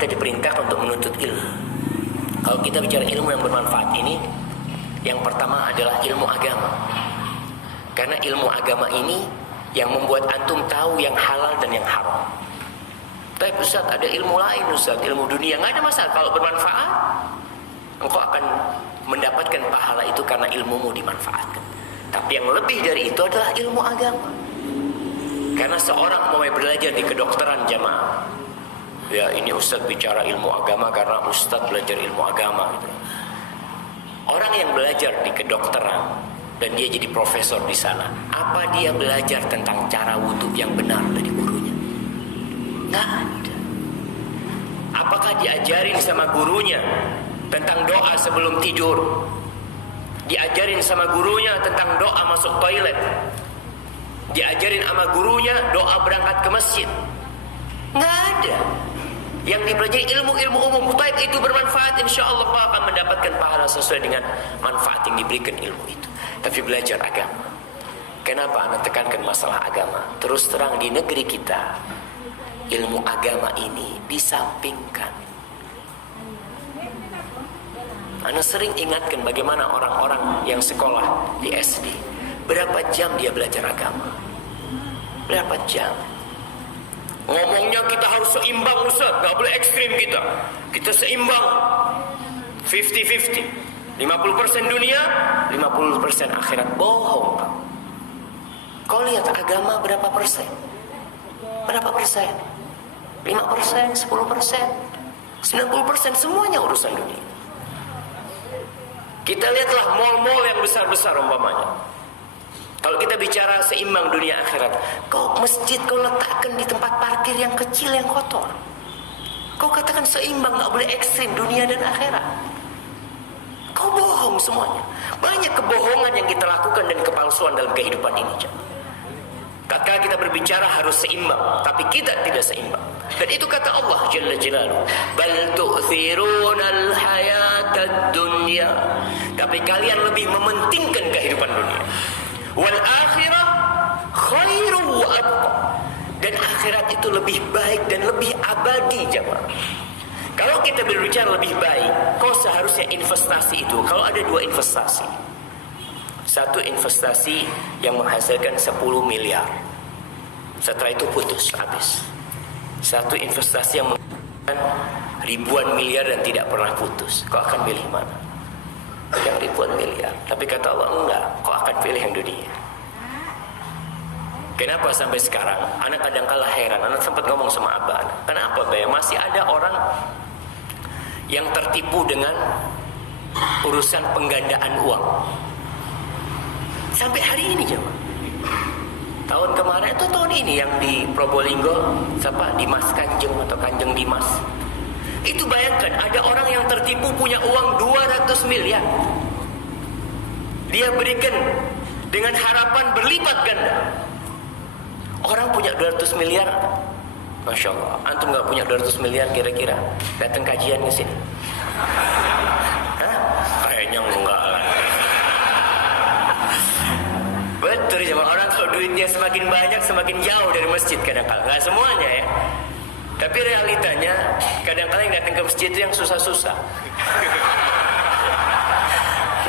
Kita diperintahkan untuk menuntut ilmu. Kalau kita bicara ilmu yang bermanfaat ini, yang pertama adalah ilmu agama. Karena ilmu agama ini yang membuat antum tahu yang halal dan yang haram. Tapi Ustaz, ada ilmu lain Ustaz, ilmu dunia. Nggak ada masalah, kalau bermanfaat engkau akan mendapatkan pahala itu karena ilmumu dimanfaatkan. Tapi yang lebih dari itu adalah ilmu agama. Karena seorang mau belajar di kedokteran jamaah, ya ini Ustaz bicara ilmu agama karena Ustaz belajar ilmu agama gitu. Orang yang belajar di kedokteran dan dia jadi profesor di sana, apa dia belajar tentang cara wudhu yang benar dari gurunya? Nggak ada. Apakah diajarin sama gurunya tentang doa sebelum tidur? Diajarin sama gurunya tentang doa masuk toilet? Diajarin sama gurunya doa berangkat ke masjid? Nggak ada. Yang dipelajari ilmu-ilmu umum. Taib itu bermanfaat, insya Allah kau akan mendapatkan pahala sesuai dengan manfaat yang diberikan ilmu itu. Tapi belajar agama. Kenapa Anda tekankan masalah agama? Terus terang di negeri kita, ilmu agama ini disampingkan. Anda sering ingatkan bagaimana orang-orang yang sekolah di SD, berapa jam dia belajar agama? Berapa jam? Ngomongnya kita harus seimbang Ustaz, gak boleh ekstrim kita. Kita seimbang 50-50, 50% dunia, 50% akhirat. Bohong. Kau lihat agama berapa persen? Berapa persen? 5%, 10%, 90% semuanya urusan dunia. Kita lihatlah mall-mall yang besar-besar umpamanya. Kalau kita bicara seimbang dunia akhirat, kau masjid kau letakkan di tempat parkir yang kecil yang kotor. Kau katakan seimbang, gak boleh ekstrim dunia dan akhirat. Kau bohong semuanya. Banyak kebohongan yang kita lakukan dan kepalsuan dalam kehidupan ini. Tatkala kita berbicara harus seimbang, tapi kita tidak seimbang. Dan itu kata Allah Jalla Jalaluhu, bal tu'thirunal hayatad dunya. Tapi kalian lebih mementingkan kehidupan dunia. Wal akhirah khairu wa abqa. Dan akhirat itu lebih baik dan lebih abadi jemaah. Kalau kita berbicara lebih baik, kau seharusnya investasi itu. Kalau ada dua investasi, satu investasi yang menghasilkan 10 miliar, setelah itu putus, habis. Satu investasi yang menghasilkan ribuan miliar dan tidak pernah putus. Kau akan pilih mana? Yang ribuan miliar. Tapi kata Allah enggak, kau akan pilih yang dunia. Kenapa sampai sekarang anak kadang-kala heran. Anak sempat ngomong sama abah, kenapa Bay? Masih ada orang yang tertipu dengan urusan penggandaan uang sampai hari ini jemaah. Tahun kemarin itu tahun ini yang di Probolinggo, siapa? Dimas Kanjeng atau Kanjeng Dimas. Itu bayangkan ada orang yang tertipu punya uang 200 miliar. Dia berikan dengan harapan berlipat ganda. Orang punya 200 miliar, Masya Allah. Antum gak punya 200 miliar kira-kira datang kajian ke sini? Hah? Kayaknya enggak lah. Betul ya, orang kalau duitnya semakin banyak semakin jauh dari masjid kadang-kadang. Nggak semuanya ya. Tapi realitanya kadang-kadang yang datang ke masjid itu yang susah-susah.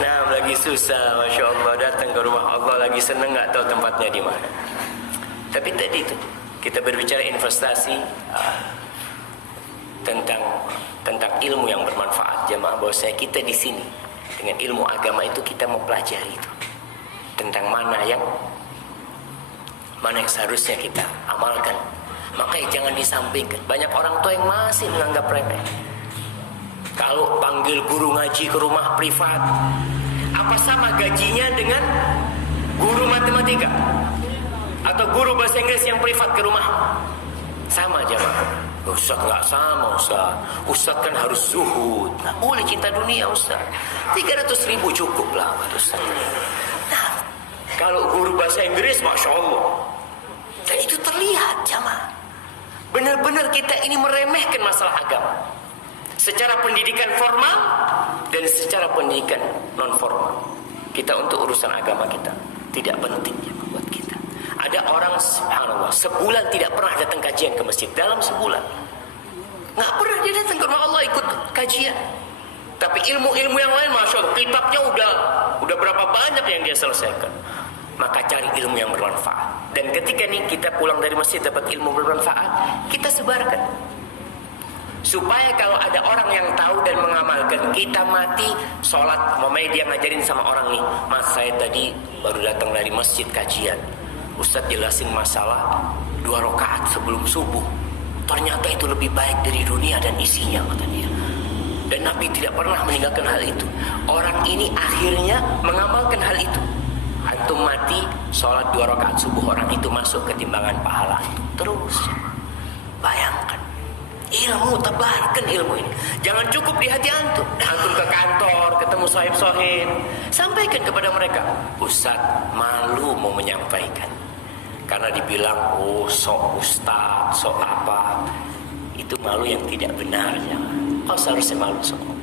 Nah, lagi susah, Masya Allah, datang ke rumah Allah lagi seneng nggak tahu tempatnya di mana. Tapi tadi itu kita berbicara investasi tentang ilmu yang bermanfaat jemaah, bahwa saya kita di sini dengan ilmu agama itu kita mempelajari itu tentang mana yang seharusnya kita amalkan. Makanya jangan disampingkan. Banyak orang tua yang masih menganggap remeh. Kalau panggil guru ngaji ke rumah privat, apa sama gajinya dengan guru matematika atau guru bahasa Inggris yang privat ke rumah? Sama jemaah. Ustaz nggak sama Ustaz. Ustaz kan harus zuhud. Nggak boleh cinta dunia Ustaz. 300.000 cukup lah Ustaz. Nah, kalau guru bahasa Inggris, Masya Allah. Dan itu terlihat jemaah. Benar-benar kita ini meremehkan masalah agama. Secara pendidikan formal dan secara pendidikan non formal. Kita untuk urusan agama kita tidak penting ya buat kita. Ada orang subhanallah sebulan tidak pernah datang kajian ke masjid. Dalam sebulan nggak pernah dia datang semua ikut kajian. Tapi ilmu-ilmu yang lain, masya Allah, kitabnya udah berapa banyak yang dia selesaikan. Maka cari ilmu yang bermanfaat. Dan ketika nih kita pulang dari masjid dapat ilmu bermanfaat, kita sebarkan. Supaya kalau ada orang yang tahu dan mengamalkan, kita mati sholat, dia ngajarin sama orang nih, Mas, saya tadi baru datang dari masjid kajian, Ustadz jelasin masalah 2 rakaat sebelum subuh. Ternyata itu lebih baik dari dunia dan isinya, kata dia. Dan Nabi tidak pernah meninggalkan hal itu. Orang ini akhirnya mengamalkan hal itu. Antum mati, sholat 2 rakaat subuh, orang itu masuk ke timbangan pahala antum. Terus, bayangkan. Ilmu, tebarkan ilmu ini. Jangan cukup di hati antum. Antum ke kantor, ketemu sahib-sahib, sampaikan kepada mereka. Ustadz, malu mau menyampaikan. Karena dibilang, oh sok ustadz, sok apa. Itu malu yang tidak benar. Ya. Kau seharusnya malu semua.